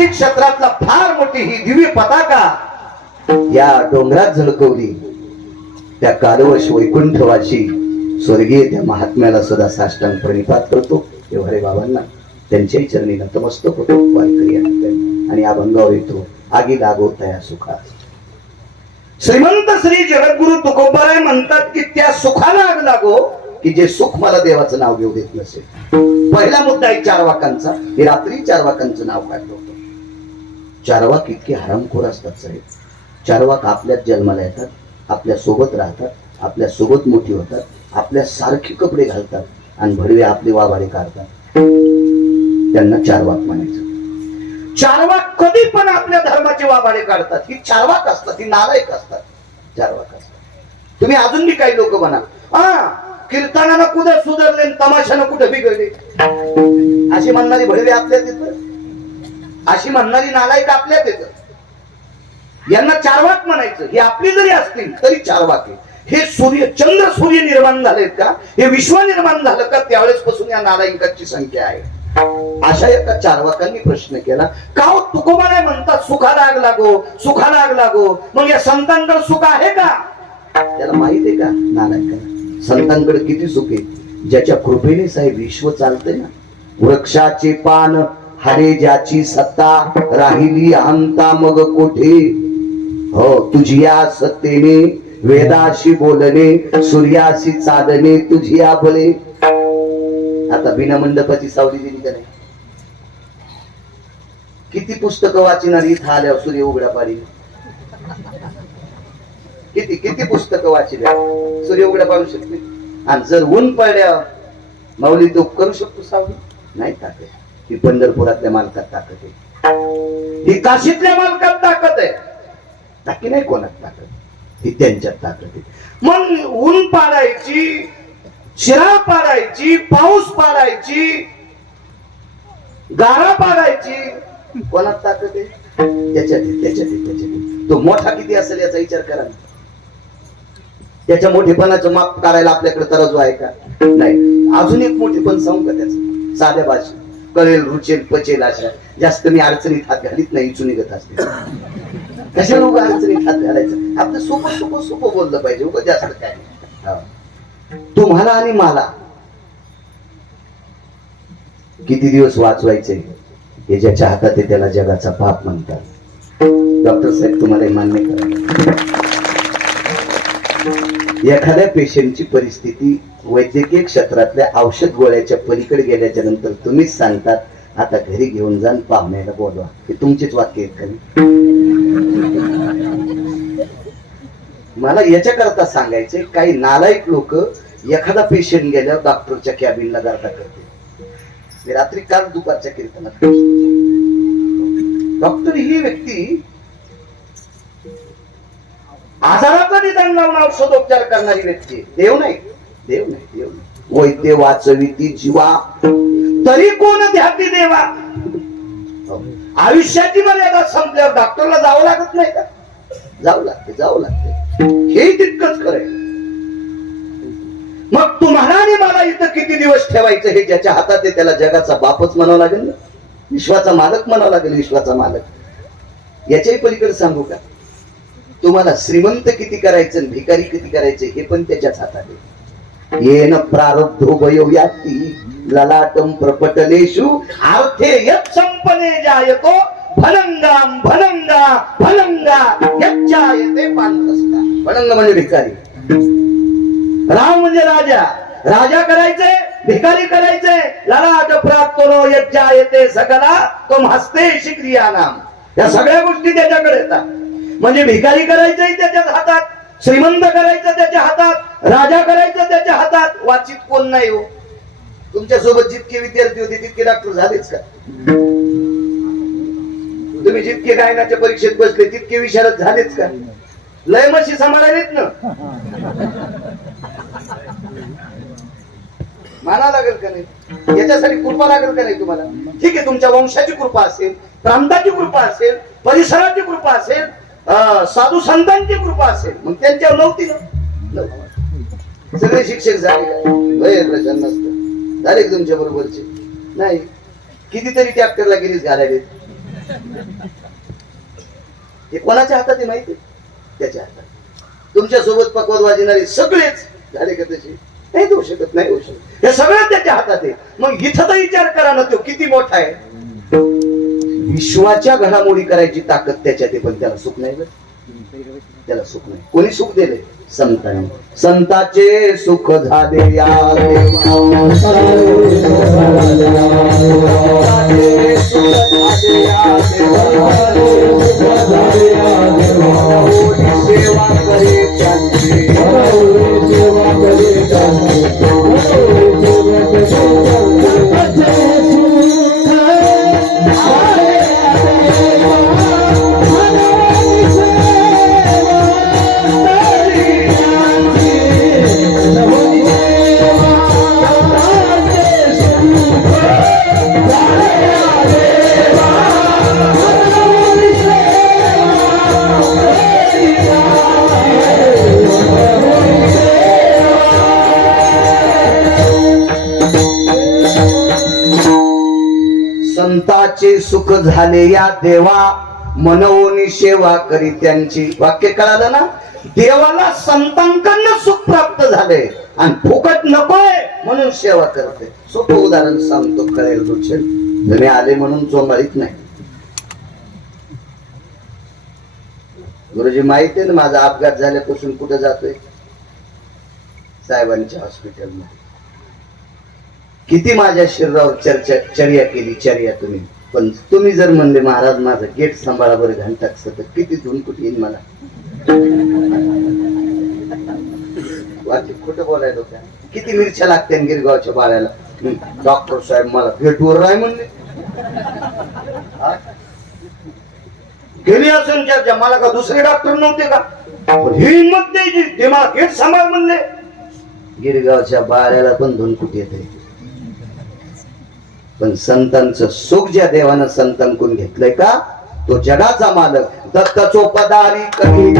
आर्थिक क्षेत्रातला फार मोठी ही दिव्य पताका या डोंगरात झळकवली, त्या कालवश वैकुंठवाशी स्वर्गीय त्या महात्म्याला सुद्धा साष्टांग प्रणिपात करतो. एवढे बाबांना त्यांच्याही चरणी नतमस्तक होतो. वारकरी आणि अभंगावर येतो, आगी लागो तया सुखात. श्रीमंत श्री जगद्गुरु तुकोबाराय म्हणतात की त्या सुखाला आग लागो की जे सुख मला देवाचं नाव घेऊ देत नसेल. पहिला मुद्दा आहे चारवाकांचा. हे रात्री चारवाकांचं नाव काढलं होतं. चारवाक इतके हरामखोर असतात साहेब. चारवाक आपल्याच जन्माला येतात, आपल्या सोबत राहतात, आपल्या सोबत मोठी होतात, आपल्या सारखी कपडे घालतात आणि भडवे आपले वाभाडे काढतात. त्यांना चारवाक म्हणायचं. चारवाक कधी पण आपल्या धर्माचे वाभाडे काढतात. ही चारवाक असतात, ही नालायक असतात, चारवाक असतात. तुम्ही अजून बी काही लोक म्हणा, कीर्तनानं कुठं सुधारले, तमाशानं कुठं बिघडले, अशी म्हणणारी भडवे आपल्यात येतं, अशी म्हणणारी नालायक आपल्यात येतं. यांना चारवाक म्हणायचं. हे आपली जरी असतील तरी चारवाक आहे. हे चंद्र सूर्य निर्माण झालेत का, हे विश्व निर्माण झालं का, त्यावेळेस पासून या नालायकांची संख्या आहे. अशा एका चारवाकांनी प्रश्न केला, का हो तुकोबाराय म्हणतात सुखाला आग लागो, सुखाला आग लागो, मग या संतांकडे सुख आहे का? त्याला माहित आहे का नालायकांना संतांकडे किती सुख आहे? ज्याच्या कृपेने साहेब विश्व चालते ना. वृक्षाचे पान हरे ज्याची सत्ता, राहिली अहंता मग कोठे. हो तुझिया सत्तेने वेदाशी बोलणे, सूर्याशी चालणे तुझिया भले. आता बिना मंडपाची सावली दिली का नाही? किती पुस्तकं वाचणारी इथं आल्यावर सूर्य उघडा पाडी. किती किती पुस्तकं वाचल्या, सूर्य उघडा पाडू शकते. आणि जर ऊन पडल्या माऊली तो करू शकतो सावली? नाही ताकद. ही पंढरपुरातल्या मालकात ताकद आहे, ही काशीतल्या मालकात ताकद आहे. बाकी नाही कोणात ताकद, ही त्यांच्यात ताकद आहे. मग ऊन पाडायची, शिरा पाडायची, पाऊस पाडायची, गारा पाडायची, कोणात ताकद आहे? त्याच्यात त्याच्यात. तो मोठा किती असेल याचा विचार करा. त्याच्या मोठेपणाचं माप करायला आपल्याकडे तराजू आहे का? नाही. अजून एक मोठेपण सांगू का त्याचं? साध्या भाषेत कळेल, रुचेल, पचेल अशा. जास्त मी अडचणीत हात घालीत नाही, इचू निघत असते. कशाला उगा अडचणीत हात घालायचं? आपलं सोपं बोललं पाहिजे, उगा जास्त काय नाही. तुम्हाला आणि मला किती दिवस वाचवायचे हे ज्याच्या हातात आहे त्याला जगाचा पाप म्हणतात. डॉक्टर साहेब तुम्हाला मान्य करा, एखाद्या पेशंटची परिस्थिती वैद्यकीय क्षेत्रातल्या औषध गोळ्याच्या पलीकडे गेल्याच्या नंतर तुम्हीच सांगतात आता घरी घेऊन जाण, पाहुण्याला बोलवा. हे तुमचेच वाक्य आहेत का? मला याच्याकरता सांगायचे, काही नालायक लोक एखादा पेशंट गेल्यावर डॉक्टरच्या कॅबिनला गर्दा करते. मी रात्री काल दुपारच्या कीर्तनात डॉक्टर ही व्यक्ती आजाराचा निदान लावून औषधोपचार करणारी व्यक्ती. देव नाही. वैद्य वाचविती जीवा तरी कोण ध्याती देवा. आयुष्याची मर्यादा संपल्यावर डॉक्टरला जावं लागत नाही का? जावं लागते. हे तितकंच खरंय. मग तुम्हाला आणि मला इथं किती दिवस ठेवायचं हे ज्याच्या हातात आहे त्याला जगाचा बापच म्हणावं लागेल ना, विश्वाचा मालक म्हणावं लागेल. विश्वाचा मालक. याच्याही पलीकडे सांगू का, तुम्हाला श्रीमंत किती करायचं, भिकारी किती करायचं हे पण त्याच्याच हातात आहे. येन प्रारब्धो वयोयाती ललाटम प्रपटलेषु अर्थे यत् संपने जायतो भनंगाम भनंगा भनंगा यच्चायते पानकस्ता. भनंग म्हणजे भिकारी, राम म्हणजे राजा. राजा करायचे, भिकारी करायचे. ललाट प्राप्तो यच्चायते सकला तुम हस्ते शिक्रियानाम. या सगळ्या गोष्टी त्याच्याकडे येतात. म्हणजे भिकारी करायचंही त्याच्याच हातात, श्रीमंत करायचं त्याच्या हातात, राजा करायचं त्याच्या हातात. वाचित कोण नाही हो. तुमच्या सोबत जितके विद्यार्थी होते तितके डॉक्टर झालेच का? तुम्ही जितके गायनाच्या परीक्षेत बसले तितके विशारद झालेच का? लय मशी सांभाळायलेत ना. माना लागेल का नाही? याच्यासाठी कृपा लागेल का नाही तुम्हाला? ठीक आहे, तुमच्या वंशाची कृपा असेल, प्रांताची कृपा असेल, परिसराची कृपा असेल, साधू संतांची कृपा असेल, मग त्यांच्यावर नव्हती ना. सगळे शिक्षक झाले झाले तुमच्या बरोबरचे नाही. कितीतरी ट्रॅक्टरला गिरीस घालायले. हे कोणाच्या हातात आहे माहिती? त्याच्या हातात. तुमच्या सोबत पकवाद वाजणारे सगळेच झाले का तसे? नाही देऊ शकत, नाही होऊ शकत. हे सगळं त्याच्या हातात आहे. मग इथं तर विचार करा ना, तो किती मोठा आहे. विश्वाच्या घडामोडी करायची ताकद त्याच्यात आहे, पण त्याला सुख नाही. त्याला सुख नाही. कोणी सुख दिले? संतांनी. संताचे सुख झाले या सेवा करे त्यांची. संताचे सुख झाले या देवा, मनवोनी सेवा करी त्यांची. वाक्य कळालं ना? देवाला संतांकडनं सुख प्राप्त झाले आणि फुकट नकोय म्हणून सेवा करते. सोपं उदाहरण सांगतो, कळेल रुचेल. तुम्ही आले म्हणून चोंबाळीत नाही. गुरुजी माहिती आहे ना, माझा अपघात झाल्यापासून कुठे जातोय? साहेबांच्या हॉस्पिटलमध्ये. किती माझ्या शरीरावर चर्या केली, चर्या तुम्ही. पण तुम्ही जर म्हणले महाराज माझं गेट सांभाळा बरं घंटाच, तर किती धुनकुट येईल मला. वाची खोटं बोलायला होत्या. किती मिरच्या लागत्या गिरगावच्या बाळाला. डॉक्टर साहेब मला भेटवर राय म्हणले. गेली असून चर्चा, मला का दुसरे डॉक्टर नव्हते का? ही हिंमत द्यायची, ते मला गेट सांभाळ म्हणले. गिरगावच्या बाळाला पण धुनकुट येते. पण संतांचं सुख ज्या देवानं संतांकडून घेतलंय का, तो जगाचा मालक. दत्त चोपदारी कधी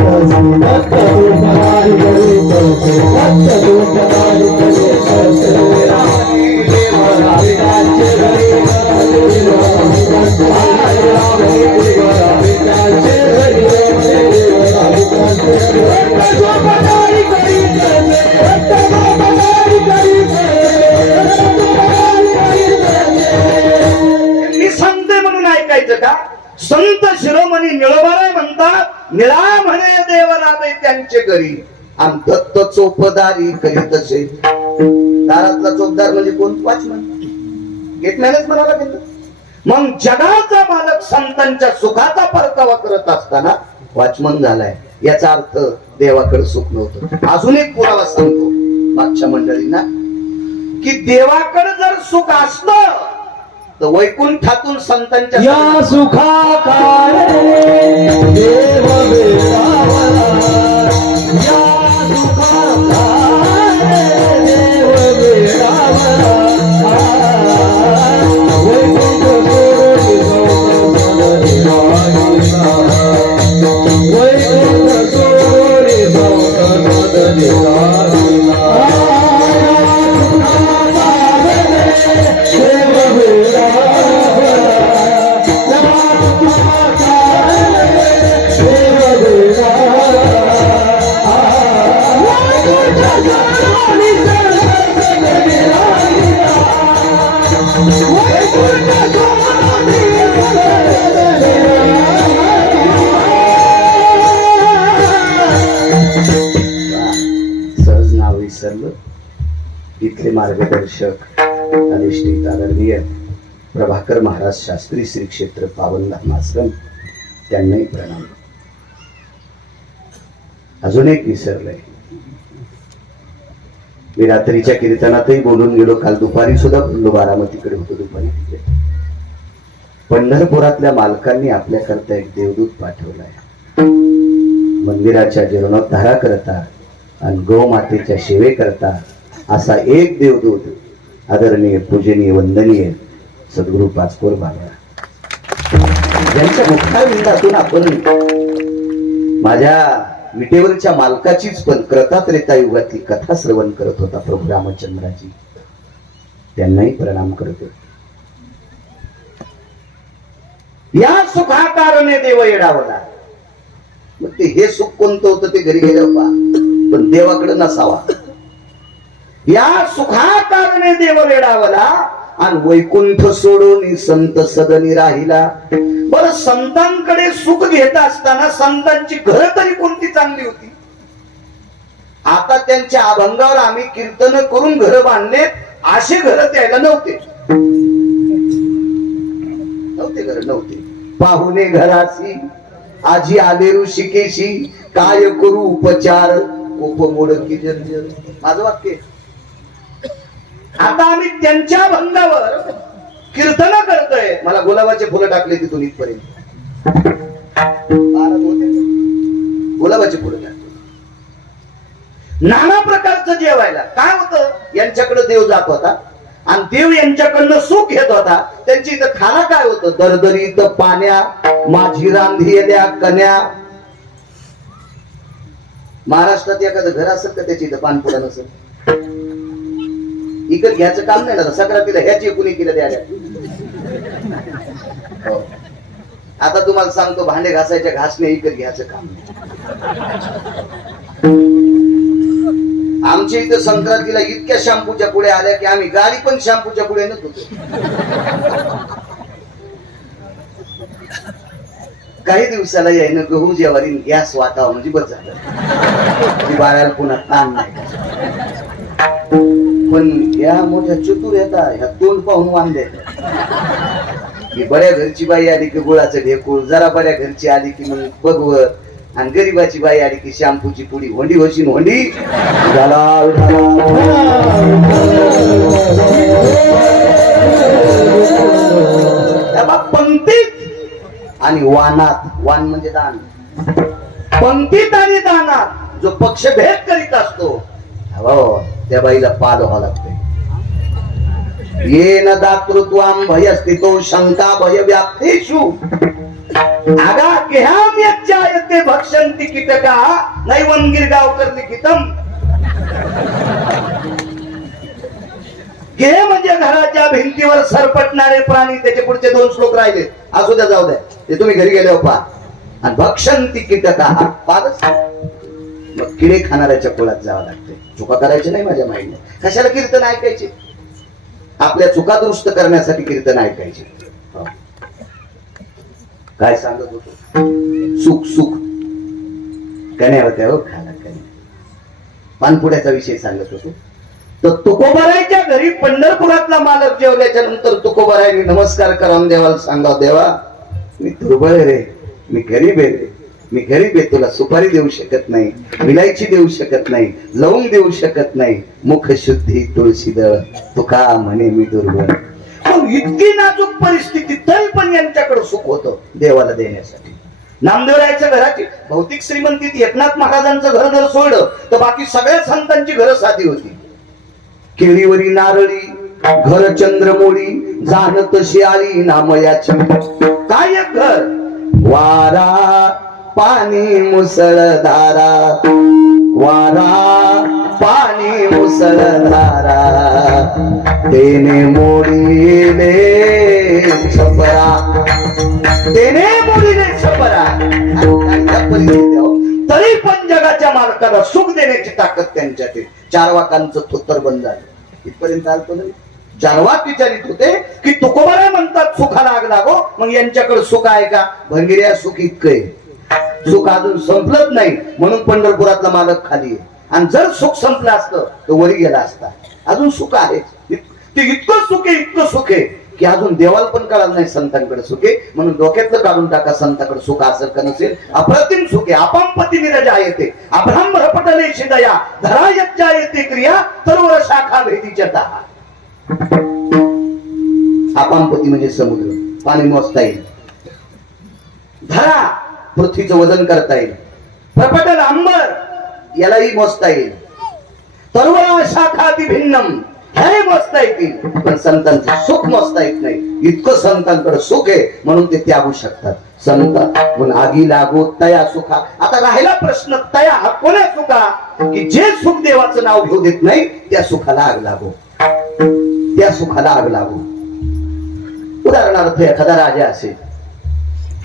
का? संत शिरोमणी निळोबाराय म्हणतात, निळा म्हणे देवाला त्यांचे घरी आम दत्त चोपदारी करीत असे. दारातला चोपदार म्हणजे कोण? वॉचमन, गेटमॅनच म्हणाला गेलं. मग जगाचा मालक संतांच्या सुखाचा परतावा करत असताना वॉचमन झालाय. याचा अर्थ देवाकडे सुख नव्हतं. अजून एक पुरावा सांगतो मागच्या मंडळींना, की देवाकडे जर सुख असतं तर वैकुंठातून संतांच्या या सुखा काळे देव वेळावला, या सुखा काळे देव वेळावला. वैकुंठ सोडून संत सहज नाव विसरलं. इथले मार्गदर्शक अधिष्ठित आदरणीय प्रभाकर महाराज शास्त्री श्री क्षेत्र पावनधाम आश्रम, त्यांनाही प्रणाम. अजून एक विसरलंय. मी रात्रीच्या कीर्तनातही बोलून गेलो. काल दुपारी सुद्धा बोललो, बारामतीकडे होतो दुपारी. पंढरपुरातल्या मालकांनी आपल्याकरता एक देवदूत पाठवलाय. मंदिराच्या जीर्णोद्धारा करता आणि गौमातेच्या सेवे करता असा एक देवदूत आदरणीय पूजनीय वंदनीय सद्गुरु पाचपोर बाबा, ज्यांच्या मुखाविंदातून आपण माझ्या विटेवरच्या मालकाचीच पण कृतात्रेता युगातली कथा श्रवण करत होता प्रभू रामचंद्राची. त्यांनाही प्रणाम करतो. या सुखाकारणे देव येडावला. मग ते हे सुख कोणतं होतं ते घरी गेलं पहा, पण देवाकडे नसावा. या सुखाकारणे देव वेडावला आणि वैकुंठ सोडून संत सदनी राहिला. बरं, संतांकडे सुख घेत असताना संतांची घर तरी कोणती चांगली होती? आता त्यांच्या अभंगावर आम्ही कीर्तन करून घर बांधले, असे घर त्याला नव्हते. घर नव्हते. पाहुणे घराशी आजी आले ऋषिकेशी, काय करू उपचार उपमोड की जर्जर. माझं वाक्य. आता आम्ही त्यांच्या भंगावर कीर्तन करतोय. मला गुलाबाचे फुलं टाकले तिथून इथपर्यंत. गुलाबाचे फुलं टाकले. नाना प्रकारचं जेवायला काय होतं, यांच्याकडे देव जात होता आणि देव यांच्याकडनं सुख घेत होता. त्यांची इथं खाना काय होतं, दरदरीत पाण्या माझी रांधेल्या कन्या. महाराष्ट्रात एखादं घर असेल का त्याची इथं पानपुरा नसेल? इकडे घ्यायचं काम नाही ना. सक्रातीला ह्याची कुणी केलं द्यायला. आता तुम्हाला सांगतो, भांडे घासायच्या घासणे इकडे घ्यायचं काम नाही. आमच्या इथं संक्रांतीला इतक्या शॅम्पूच्या पुढे आल्या की आम्ही गाडी पण शॅम्पूच्या पुढे न धुतो. काही दिवसाला यायनं गहू ज्वारी गॅस वाटावं म्हणजे बस झालं. बाळाला पुन्हा ताण नाही. पण या मोठ्या चतुर येतात, ह्या तोंड पाहून वांदे की बऱ्या घरची बाई आली की गुळाचं ढेकूळ, जरा बऱ्या घरची आली की मग बघवत, आणि गरीबाची बाई आली की शॅम्पूची पुडी. होंडी होशीन होंडी झाला. पंक्तीत आणि वानात, वान म्हणजे दान, पंक्तीत आणि दानात जो पक्षभेद करीत असतो, त्या बाईला पाल व्हावं लागतंय. येन दातृत्वाम भयस्थितो शंका भय व्याप्तेषु आगा केहाम यच्चायते भक्षन्ति कीटका नैवं गिरगावकर लिखितम. गेह म्हणजे घराच्या भिंतीवर सरपटणारे प्राणी. त्याचे पुढचे 2 श्लोक राहिले, असू द्या जाऊ द्या, ते तुम्ही घरी गेले पहा. आणि भक्षन्ति कीटका हा पादच. मग किडे खाणाऱ्याच्या कुळात जावं लागते. चुका करायची नाही माझ्या माईने. कशाला कीर्तन ऐकायचे? आपल्या चुका दुरुस्त करण्यासाठी कीर्तन ऐकायचे. काय सांगत होतो? सुख सुख कण्या होत्या हो, खाला कण्या. पानपुड्याचा विषय सांगत होतो. तर तुकोबारायच्या घरी पंढरपुरातला मालक जेवल्याच्या नंतर तुकोबारायने नमस्कार करून देवाला सांगा, देवा मी दुर्बळ रे, मी गरीब आहे रे, मी गरीब आहे, तुला सुपारी देऊ शकत नाही, विलायची देऊ शकत नाही, लवंग देऊ शकत नाही, मुख शुद्धी तुळशी दळ, तुका म्हणे मी दुर्बळ. पण इतकी नाजूक परिस्थिती तरी पण यांच्याकडे सुख होतं देवाला देण्यासाठी. नामदेवरायाच्या घराची भौतिक श्रीमंतीत एकनाथ महाराजांचं घर जर सोडलं तर बाकी सगळ्या संतांची घरं साधी होती. केळीवरी नारळी घर चंद्रमोळी जाणत शियाळी नामयाची. काय घर? वारा पाणी मुसळधारा, वारा पाणी मुसळधारा, तेने मोडीले छपरा, तेने मोडीले छपरा. तरी पण जगाच्या मालकाला सुख देण्याची ताकद त्यांच्यात. 4 वाकांचं थोत्तर बंद झालं. इथपर्यंत आलतो नाही. 4 वाक विचारित होते की तुकोबाराय म्हणतात सुखाला आग लागो, मग यांच्याकडे सुख आहे का? भंगिऱ्या सुख इतकंय, सुख अजून संपलंच नाही, म्हणून पंढरपुरातला मालक खाली आहे. आणि जर सुख संपलं असतं तर वरी गेला असता. अजून सुख आहे, ते इतकं सुख आहे, इतकं सुख आहे की अजून देवाला पण कळालं नाही संतांकडे सुख आहे. म्हणून डोक्यातलं काढून टाका, संतांकडे सुख असेल का नसेल. अप्रतिम सुख आहे. अपांपती निरजा येते अब्राह्म रपटले शिदया धरा यज्जा येते क्रिया तरुवर शाखा भेदीच्या दहा. अपांपती म्हणजे समुद्र, पाणी मोजता येईल. धरा पृथ्वीचं वजन करता येईल. प्रपटल अंबर यालाही मोजता येईल. तरुवर शाखा भिन्नम हे मोजता येतील, पण संतांचं सुख मोजता येत नाही. इतकं संतांकडे सुख आहे म्हणून ते त्यागू शकतात. संत पण आगी लागो तया सुखा. आता राहिला प्रश्न तया हा कोण्या सुखा? की जे सुख देवाचं नाव घेऊ देत नाही त्या सुखाला आग लागो, त्या सुखाला आग लागो. उदाहरणार्थ एखादा राजा असेल,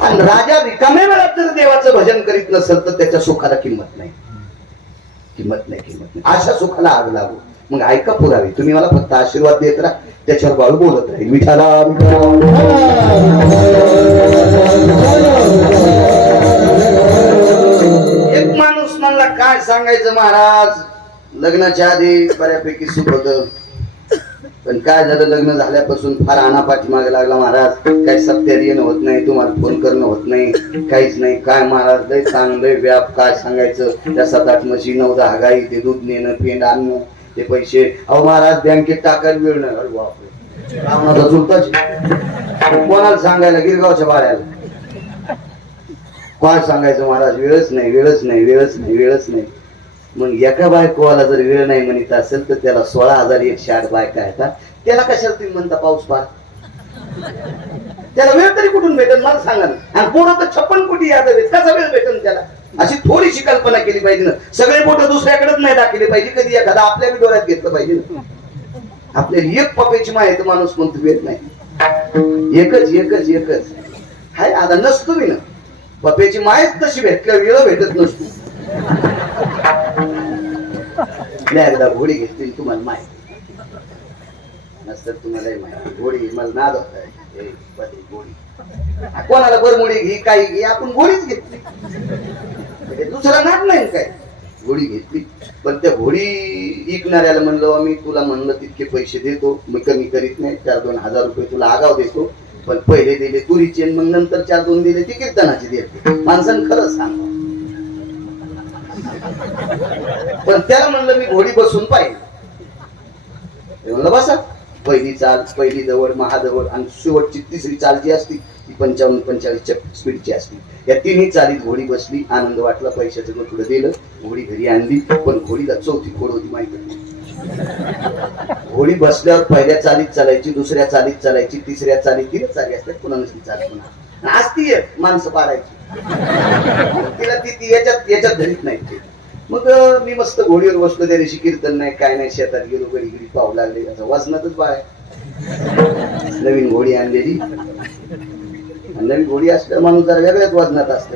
आणि राजा रिकाम्या वेळात जर देवाचं भजन करीत नसेल तर त्याच्या सुखाला किंमत नाही. अशा सुखाला आग लागू. मग ऐका पुरावे, तुम्ही मला फक्त आशीर्वाद देत राहा, त्याच्यावर बाळू बोलत राहील. विठाला एक माणूस म्हणला, काय सांगायचं महाराज, लग्नाच्या आधी बऱ्यापैकी सुख होत, पण काय झालं, लग्न झाल्यापासून फार आणापाठी मागे लागला महाराज. काही सत्यात येणं होत नाही, तुम्हाला फोन करणं होत नाही, काहीच नाही. काय महाराज, लय चांगलं व्याप, काय सांगायचं. त्या 7-8 म्हशी, 9-10 गाई, ते दूध नेणं, पेंड आणणं, ते पैसे. अहो महाराज, बँकेत टाकायला वेळ नाही. अरे बापरे, रावणाचा चुलताच. कोणाला सांगायला, गिरगावच्या बाळ्याला काय सांगायचं महाराज, वेळच नाही. मग एका बायकोला जर वेळ नाही म्हणत असेल तर त्याला 16,108 बायका येतात. त्याला कशाला तुम्ही म्हणता पाऊस पार? त्याला वेळ तरी कुठून भेटेल मला सांगा ना. आणि पोरं तर 56 कोटी यादव, कसा वेळ भेटेल त्याला? अशी थोडीशी कल्पना केली पाहिजे ना. सगळे बोट दुसऱ्याकडेच नाही दाखवले पाहिजे. कधी एखादा आपल्या बी डोळ्यात घेतलं पाहिजे ना. आपल्याला एक पपेची माहिती माणूस म्हणतो वेळ नाही. एकच हाय. आता नसतो मी ना, पपेची मायच तशी भेटल्या वेळ भेटत नसतो. एकदा घोडी घेतली, तुम्हाला माहिती नसतं, तुम्हालाही माहिती. घोडी मला नाद होता, घोडी कोणाला बरमुडी घे, काही घे, आपण घोडीच घेतली. दुसरा नाद नाही काय. घोडी घेतली, पण त्या घोडी विकणाऱ्याला म्हणलो आम्ही, तुला म्हणलं तितके पैसे देतो, मी कमी करीत नाही, 4-2 हजार रुपये तुला आगाव देतो, पण पहिले दिले तुरीचे, मग नंतर 4-2 दिले ती कीर्तनाचे देते. माणसानं खरंच सांग. पण त्याला म्हणलं मी घोडी बसून पाहिजे. म्हणलं बसा. पहिली चाल, पहिली दवड, महादवड आणि शेवटची 3री चाल जी असती ती 55-45 स्पीडची असती. या 3ही चालीत घोडी बसली. आनंद वाटला. पैशाचं गोठुडं दिलं, घोडी घरी आणली. पण घोडीला 4थी खोड होती माहिती. घोडी बसल्यावर पहिल्या चालीत चालायची, दुसऱ्या चालीत चालायची, 3ऱ्या चालीत 3 चाली असतात, पुन्हा नसली चाल पुन्हा आज ती माणसं पाडायची. तिला ती याच्यात धरीत नाही. मग मी मस्त घोडीवर बसलो. त्या दिवशी कीर्तन नाही, काय नाही, शेतात गेलो, घडी पाहू लागले. वाजनातच बाय नवीन घोडी आणलेली. नवीन घोडी असल्यावर माणूस जरा वेगळ्याच वजनात असतं.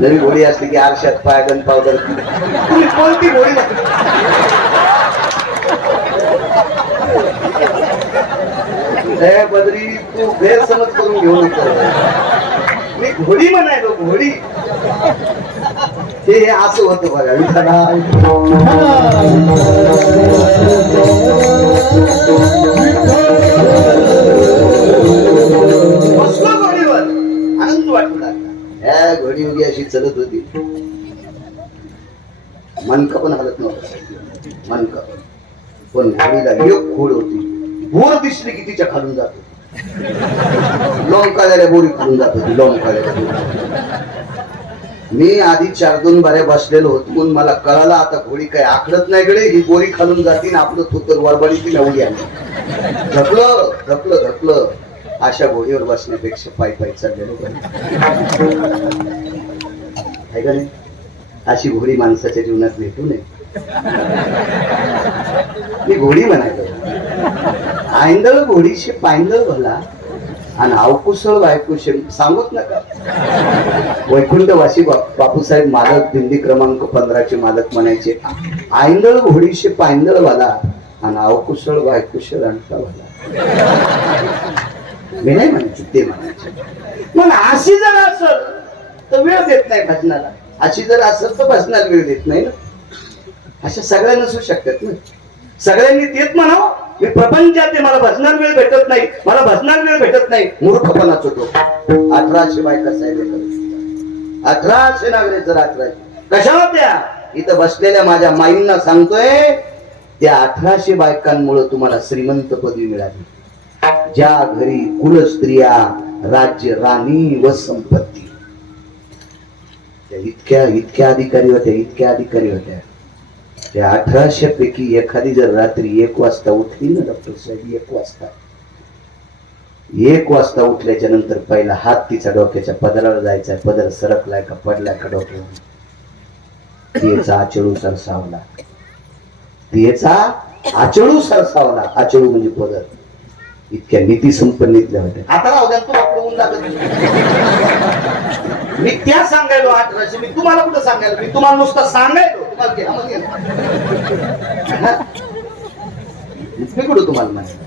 नवीन घोडी असली की आरशात पायगन पावडर. तुम्ही कोणती घोडी बद्री, तू गैरसमज करून घेऊ नको. मी घोडी म्हणायलो, घोडी. हे असं होतं बघा. बसलो घोडीवर, आनंद वाटू लागला. ह्या घोडी उगी अशी चलत होती, मनका पण हलत नव्हतं. मनका पण घोडीला एक खोड होती. बोर दिसली की तिच्या खालून जात होती. लोंकाळ्याला बोरी खालून जात होती. लोंकाळ्याला मी आधी 4-2 बाऱ्या बसलेलो होतो, म्हणून मला कळालं आता घोडी काय आखडत नाही कडे, ही बोरी खालून जाती ना आपलं थोतर वरबडी ती नवली आली. धकलं. अशा घोडीवर बसण्यापेक्षा पायी चाललेलो आहे का नाही. अशी घोडी माणसाच्या जीवनात भेटू नये. मी घोडी म्हणायलो. आयंदळ घोडीशी पायंदळ भला आणि अवकुशळ बायकुशे सांगत नका. वैकुंठवासी बापूसाहेब मालक, दिंडी क्रमांक 15चे मालक म्हणायचे, आयंदळ घोडीशी पायंदळ वाला आणि अवकुशळ बायकुशळ आणता वाला. मी नाही म्हणायचे, ते म्हणायचे. मग अशी जर असेल तर वेळ देत नाही भजनाला. अशी जर असेल तर भजनाला वेळ देत नाही ना. अशा सगळ्या नसू शकतात ना. सगळ्यांनी तेच म्हणावं, मी प्रपंचात आहे, मला भजनाला वेळ भेटत नाही, मला भजनाला वेळ भेटत नाही. मूर्खपणा चुकलो. 1800 बायका साहेब, 1800 नागरे, जर 1800 कशा होत्या? इथं बसलेल्या माझ्या माईंना सांगतोय, त्या 1800 बायकांमुळे तुम्हाला श्रीमंत पदवी मिळाली. ज्या घरी कुलस्त्रिया, राज्य, राणी व संपत्ती, त्या इतक्या अधिकारी होत्या. त्या 1800 पैकी एखादी जर रात्री 1 वाजता उठली ना डॉक्टर साहेब, 1 वाजता उठल्याच्या नंतर पहिला हात तिचा डोक्याच्या पदरावर जायचा. पदर सरकलाय का पडलाय का डोक्यावर, तिचा आचळू सरसावला. आचळू म्हणजे पदर. इतक्या नीती संपन्नीतल्या होत्या. आता राहू द्या, तो होऊन जात. मी त्या सांगायलो 1800, मी तुम्हाला कुठं सांगायलो, मी तुम्हाला नुसतं सांगायलो, तुम्हाला घ्या म्हणजे मी कुठं तुम्हाला म्हणतो.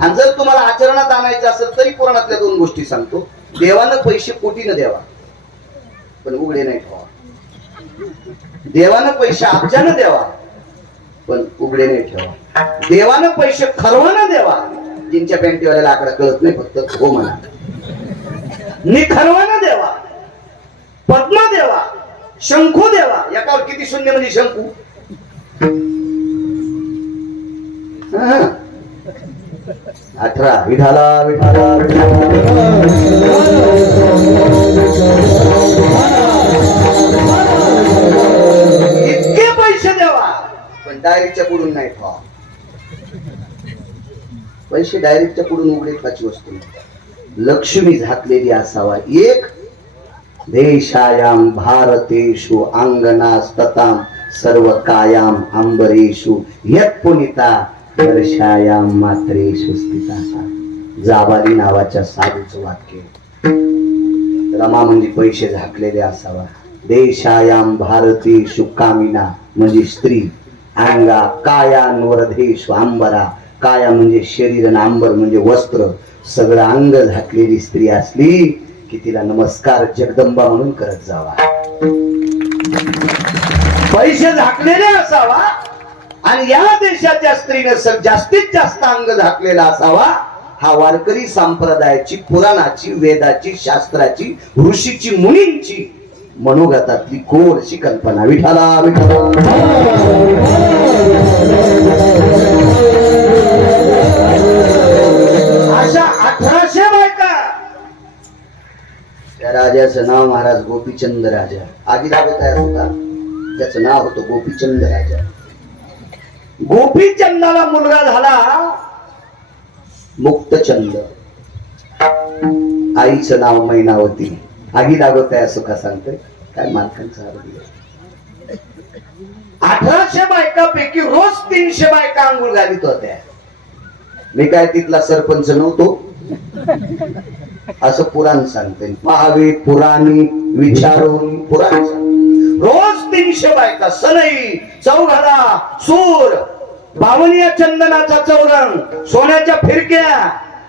आणि जर तुम्हाला आचरणात आणायचं असेल तरी पुराणातल्या 2 गोष्टी सांगतो. देवानं पैसे कोटीनं द्यावा पण उघडे नाही ठेवा. देवानं पैसे अब्जानं द्यावा पण उघडे नाही ठेवा. देवानं पैसे खरवानं द्यावा, जिंच्या पॅन्टीवाल्याला आकडा कळत नाही, फक्त हो म्हणा. निखरवानं द्यावा, पद्म देवा, शंखू देवा. एकावर किती शून्य म्हणजे शंखू. 18 विठाला विठाला इतके पैसे द्यावा पण डायरेक्टच्या पुढून नाही ठेवा. पैसे डायरेक्टच्या पुढून उघडे ठेवायची वस्तू. लक्ष्मी झाकलेली असावा. एक देशायाम भारतेषु अंगनास्तताम सर्व कायाम अंबरेषु यत्पुनिता दर्शायाम मात्रेषु स्थिता. जाबाली नावाच्या साधूचं वाक्य. रमा म्हणजे पैसे झाकलेले असावा. देशायाम भारतेषु कामिना म्हणजे स्त्री. अंगा कायानवरधेषु अंबरा. काया म्हणजे शरीर आणि अंबर म्हणजे वस्त्र. सगळं अंग झाकलेली स्त्री असली की तिला नमस्कार जगदंबा म्हणून करत जावा. पैसे झाकलेले असावा आणि या देशाच्या स्त्रीने जास्तीत जास्त अंग झाकलेला असावा. हा वारकरी संप्रदायाची, पुराणाची, वेदाची, शास्त्राची, ऋषीची, मुनींची मनोगतातली कोरशी कल्पना. विठाला विठाला. अशा 1800 बायका. त्या राजाचं नाव महाराज गोपीचंद राजा. आधी राजा तयार होता, त्याचं नाव होतं गोपीचंद राजा. गोपीचंदाला मुलगा झाला मुक्तचंद. आईचं नाव मैनावती. आगी लागत आहे असं का सांगतोय काय मालकांचा. 1800 बायकापैकी रोज 300 बायका आंघोळ घालीत होत्या. मी काय तिथला सरपंच नव्हतो असं पुराण सांगते. पहावे पुराणी विचारून पुराण सांगते. रोज 300 बायका. सनई, चौघडा, सूर, बावनिया चंदनाचा चौरंग, सोन्याच्या फिरक्या,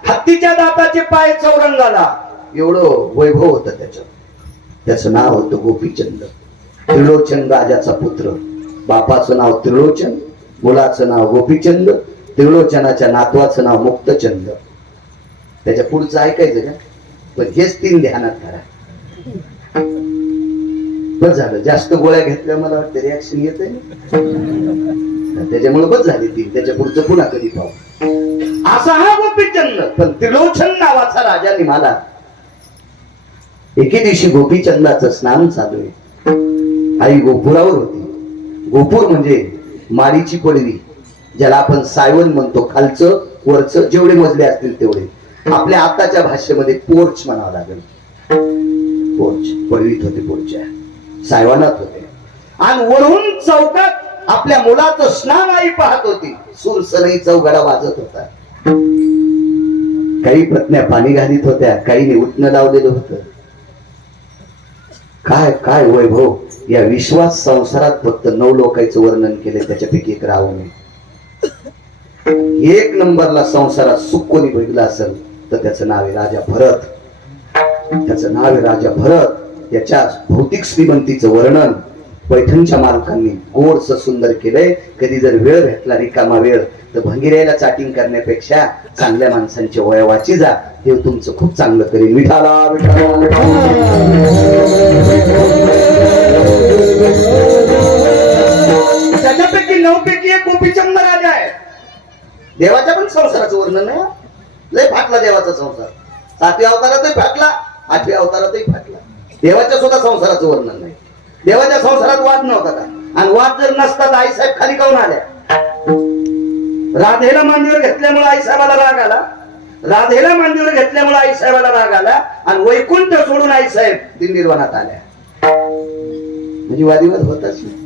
हत्तीच्या दाताचे पाय चौरंगाला. एवढं वैभव होतं त्याच्यात. त्याचं नाव होतं गोपीचंद. त्रिलोचन राजाचा पुत्र. बापाचं नाव त्रिलोचन, मुलाचं नाव गोपीचंद, त्रिलोचनाच्या नातवाचं नाव मुक्तचंद. त्याच्या पुढचं ऐकायचं का? पण हेच 3 ध्यानात करा. बस झालं. जास्त गोळ्या घेतल्या मला वाटतं रिॲक्शन येत आहे, त्याच्यामुळे बस झाली 3. त्याच्या पुढचं पुन्हा कधी पाहू. असा हा गोपीचंद. पण त्रिलोचन नावाचा राजा निघाला. एके दिवशी गोपीचंदाचं स्नान चालू आहे. आई गोपुरावर होती. गोपूर म्हणजे माडीची पडवी, ज्याला आपण सायवन म्हणतो. खालचं वरचं जेवढे मजले असतील तेवढे. आपल्या आताच्या भाषेमध्ये पोर्च म्हणावं लागेल. पोर्च. पडवीत होते, पोर्च्या सायवानात होते. आणि वरून चौकात आपल्या मुलाचं स्नान आई पाहत होती. सुरसनई चौघडा वाजत होता. काही पत्न्या पाणी घालीत होत्या, काहीने उठणं लावलेलं होतं. काय काय वैभव. या विश्वास संसारात फक्त 9 लोकांचं वर्णन केले, त्याच्यापैकी एक राहू नये. 1 नंबरला संसारात सुख कोणी बघितलं असेल तर त्याचं नाव आहे राजा भरत. त्याचं नाव आहे राजा भरत. त्याच्या भौतिक श्रीमंतीचं वर्णन पैठणच्या मालकांनी गोडस सुंदर केलंय. कधी जर वेळ भेटला, रिकामा वेळ, तर भंगिऱ्याला चाटिंग करण्यापेक्षा चांगल्या माणसांच्या वया वाची जा. देव तुमचं खूप चांगलं करेल. विठाला विठाला. त्याच्यापैकी 9 पैकी एक गोपीचंद राजा आहे. देवाच्या पण संसाराचं वर्णन नाही. लय फाटला देवाचा संसार. 7व्या अवतारातही फाटला, 8व्या अवतारातही फाटला. देवाच्या सुद्धा संसाराचं वर्णन नाही. देवाच्या संसारात वाद नव्हता का? आणि वाद जर नसता तर आईसाहेब खाली काऊन आल्या? राधेला मांडीवर घेतल्यामुळे आईसाहेबाला राग आला. राधेला मांडीवर घेतल्यामुळे आईसाहेबाला राग आला. आणि वैकुंठ सोडून आईसाहेब दिंडीरवनात आल्या. म्हणजे वादीवाद होताच नाही.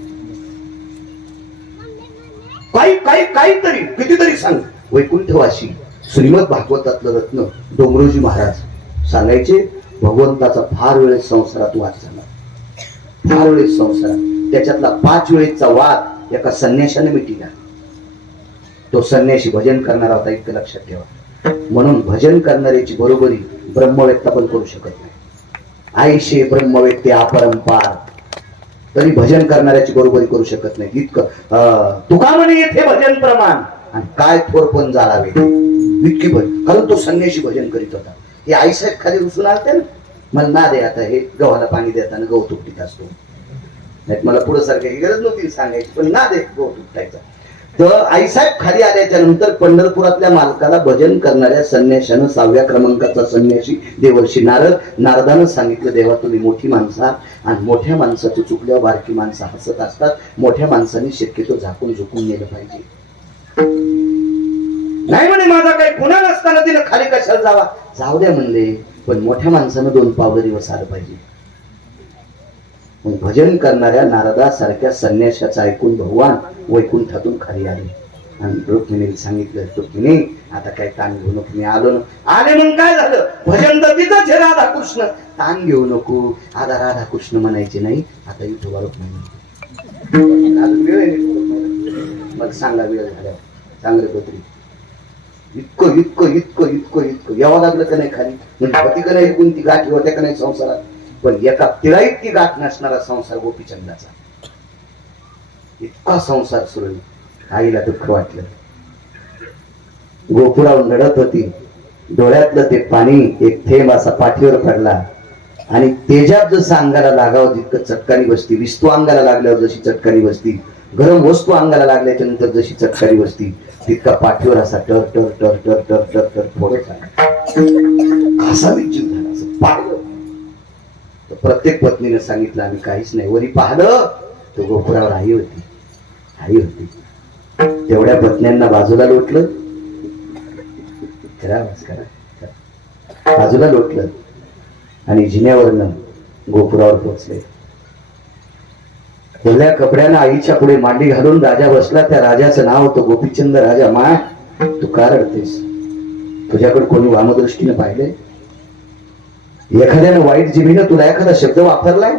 काहीतरी कितीतरी सांग. वैकुंठवासी श्रीमद भागवतातलं रत्न डोंगरोजी महाराज सांगायचे भगवंताचा फार वेळेस संसारात वाद झाला, फार वेळेस संसारात. त्याच्यातला 5 वेळेचा वाद एका संन्याशाने मिटिला. तो संन्याशी भजन करणारा होता, इतकं लक्षात ठेवा. म्हणून भजन करणाऱ्याची बरोबरी ब्रह्मव्यक्ता पण करू शकत नाही. आईशे ब्रह्मव्यक्ती अपरंपार, तरी भजन करणाऱ्याची बरोबरी करू शकत नाही. इतकं तुका म्हणे येथे भजन प्रमाण आणि काय थोरपण जाळावे इतकी भजन. कारण तो संन्याशी भजन करीत होता. हे आईसाहेब खाली रुसून आलते ना, मला ना दे आता हे गव्हाला पाणी देताना गहू तुपटीत असतो, नाही मला पुढे सारख्याची गरज नव्हती सांगायची, पण ना दे गहू तुपटायचा. तर आईसाहेब खाली आल्याच्या नंतर पंढरपुरातल्या मालकाला भजन करणाऱ्या संन्याशानं 6व्या क्रमांकाचा संन्याशी देवर्षी नारदानं सांगितलं, देवा तुम्ही मोठी माणसं आहात आणि मोठ्या माणसाचं चुकल्यावर बारकी माणसं हसत असतात. मोठ्या माणसांनी शक्यतो झाकून झुकून नेलं पाहिजे. नाही म्हणे माझा काही गुन्हा नसताना तिने खाली कशाला जावा, जाऊ द्या म्हणले, पण मोठ्या माणसानं 2 पावलं दिवस आलं पाहिजे. मग भजन करणाऱ्या नारदासारख्या संन्याशाचं ऐकून भगवान वैकुंठातून खाली आले आणि रुक्मिणीला सांगितलं, रुक्मिणी आता काय ताण घेऊ नको, मी आलो ना. आले मग काय झालं, भजन तर तिथंच आहे राधा कृष्ण, ताण घेऊ नको. आता राधा कृष्ण म्हणायचे नाही, आता इथं रुक्मिणी. मग सांगा वेळ झाल्या चांगले पत्री इतकं इतकं इतकं इतकं इतकं यावं लागलं का नाही खाली. म्हणजे होती का नाही कोणती गाठी होत्या का नाही संसारात, पण एका तिळाईत ती गाठ नसणारा संसार गोपीचंदाचा. इतका संसार सुरू. आईला दुःख वाटलं. गोपुरावर लढत होती, डोळ्यातलं ते पाणी एक थेंब असा पाठीवर पडला आणि तेजाब जसं अंगाला लागावं जितकं चटकानी बसती, विस्तू अंगाला लागल्यावर जशी चटकानी बसती, गरम वस्तू अंगाला लागल्याच्या नंतर जशी चटकानी बसती, तितका पाठीवर असा टर टर टर टर टर टर टर फोडत असा विचित्र झाला, असं पाडलं. तर प्रत्येक पत्नीने सांगितलं आम्ही काहीच नाही. वरी पाहिलं तो गोपुरावर आई होती, आई होती. तेवढ्या पत्न्यांना बाजूला लोटलं, बाजूला लोटलं आणि जिन्यावरनं गोपुरावर पोचले. ओल्या कपड्यानं आईच्या पुढे मांडी घालून राजा बसला. त्या राजाचं नाव होतं गोपीचंद राजा. माय तू का रडतेस, तुझ्याकडे कोणी वामदृष्टीने पाहिले, एखाद्यानं वाईट जिभेनं तुला एखादा शब्द वापरलाय,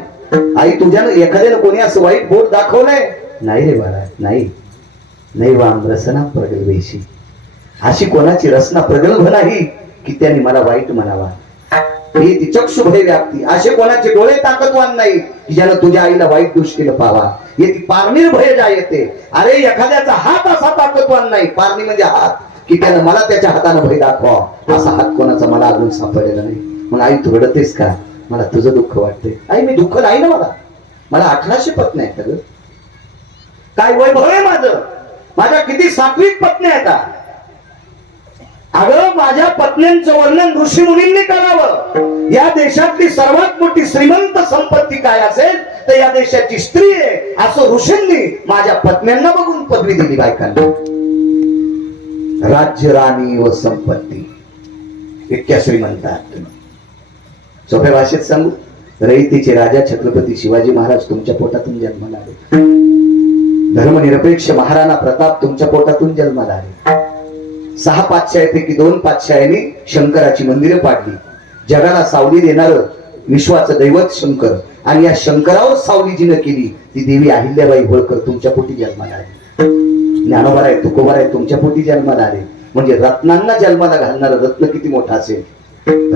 आई तुझ्यानं एखाद्यानं कोणी असं वाईट बोट दाखवलंय? नाही रे बाळा, नाही नाही. वाम रसना प्रगल्भेशी, अशी कोणाची रचना प्रगल्भ नाही की त्यांनी मला वाईट म्हणावा. ही ती चक्षुभय व्याप्ती, असे कोणाचे डोळे ताकदवान नाही की ज्यानं तुझ्या आईला वाईट दृष्टीने पाहावा. हे ती पारणीर भय जा येते. अरे एखाद्याचा हात असा ताकदवान नाही, पारणी म्हणजे हात, की त्यानं मला त्याच्या हातानं भय दाखवा, असा हात कोणाचा मला अजून सापडलेला नाही. मग आई तू रडतेस का, मला तुझं दुःख वाटते. आई मी दुःख नाही ना, मला 1800 पत्नी आहेत. अगं काय वैभव आहे माझं, माझ्या किती सात्विक पत्नी आहेत. अगं माझ्या पत्न्यांचं वर्णन ऋषी मुनींनी करावं. या देशातली सर्वात मोठी श्रीमंत संपत्ती काय असेल तर या देशाची स्त्री आहे, असं ऋषींनी माझ्या पत्न्यांना बघून पदवी दिली बायकांना. राज्य, राणी व संपत्ती इतक्या श्रीमंत आहात तुम्ही. सोप्या भाषेत सांगू, रयतेचे राजा छत्रपती शिवाजी महाराज तुमच्या पोटातून जन्माला आले. धर्मनिरपेक्ष महाराणा प्रताप तुमच्या पोटातून जन्माला आले. 6 पातशाहीपैकी 2 पातशाहींनी शंकराची मंदिरं पाडली. जगाला सावली देणारं विश्वाचं दैवत शंकर, आणि या शंकरावर सावली जिनं केली ती देवी अहिल्याबाई होळकर तुमच्या पोटी जन्माला आली. ज्ञानोबा आहे, तुकोबा आहे तुमच्या पोटी जन्माला आले. म्हणजे रत्नांना जन्माला घालणारं रत्न किती मोठा असेल.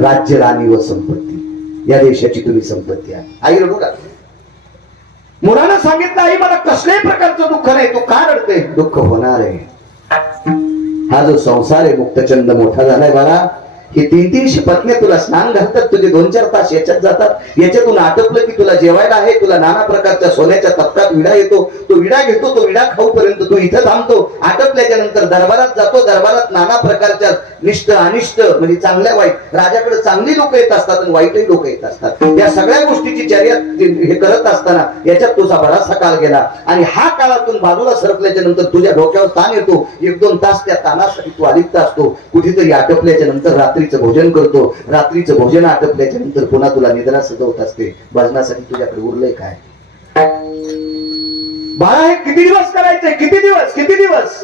राज्य, राणी व संपत्ती या देशाची तुम्ही संपत्ती आहे. आई रडू लागली. मुलानं सांगितलं आई मला कसल्याही प्रकारचं दुःख नाही, तू का रडते? दुःख होणार आहे. हा जो संसार आहे मुक्तचंद मोठा झालाय बाळा. हे 300-300 पत्नी तुला स्नान घालतात, तुझे 2-4 तास याच्यात जातात. याच्यातून आटपलं की तुला जेवायला आहे, तुला नाना प्रकारच्या सोन्याच्या तपकात विडा येतो, तो विडा घेतो, तो विडा खाऊपर्यंत तू इथं थांबतो. आटपल्याच्या नंतर दरबारात जातो, दरबारात नाना प्रकारच्या निष्ठ अनिष्ट म्हणजे चांगल्या वाईट, राजाकडे चांगली लोक येत असतात आणि वाईटही लोक येत असतात. या सगळ्या गोष्टीची चर्या हे करत असताना याच्यात तुझा बराचसा काळ गेला आणि हा काळातून बाजूला सरकल्याच्या नंतर तुझ्या डोक्यावर ताण येतो. 1-2 तास त्या ताणासाठी तू अलिप्त असतो. कुठेतरी आटपल्याच्या नंतर रात्रीचं भोजन करतो. रात्रीचं भोजन आटपल्याच्या नंतर पुन्हा तुला निद्रा सजवत असते. भजनासाठी तुझ्याकडे उरलंय काय बाळा? हे किती दिवस करायचे? किती दिवस? किती दिवस?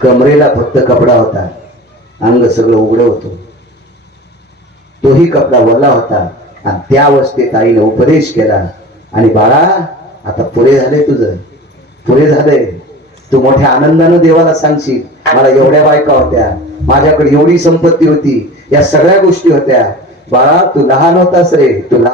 कमरेला फक्त कपडा होता, अंग सगळं उघडं होतं. तोही कपडा वरला होता आणि त्या अवस्थेत आईने उपदेश केला आणि बाळा आता पुरे झाले तुझं, पुरे झाले. तू मोठ्या आनंदानं देवाला सांगशील मला एवढ्या बायका होत्या, माझ्याकडे एवढी संपत्ती होती, या सगळ्या गोष्टी होत्या. बाळा तू लहान होतास रे, तू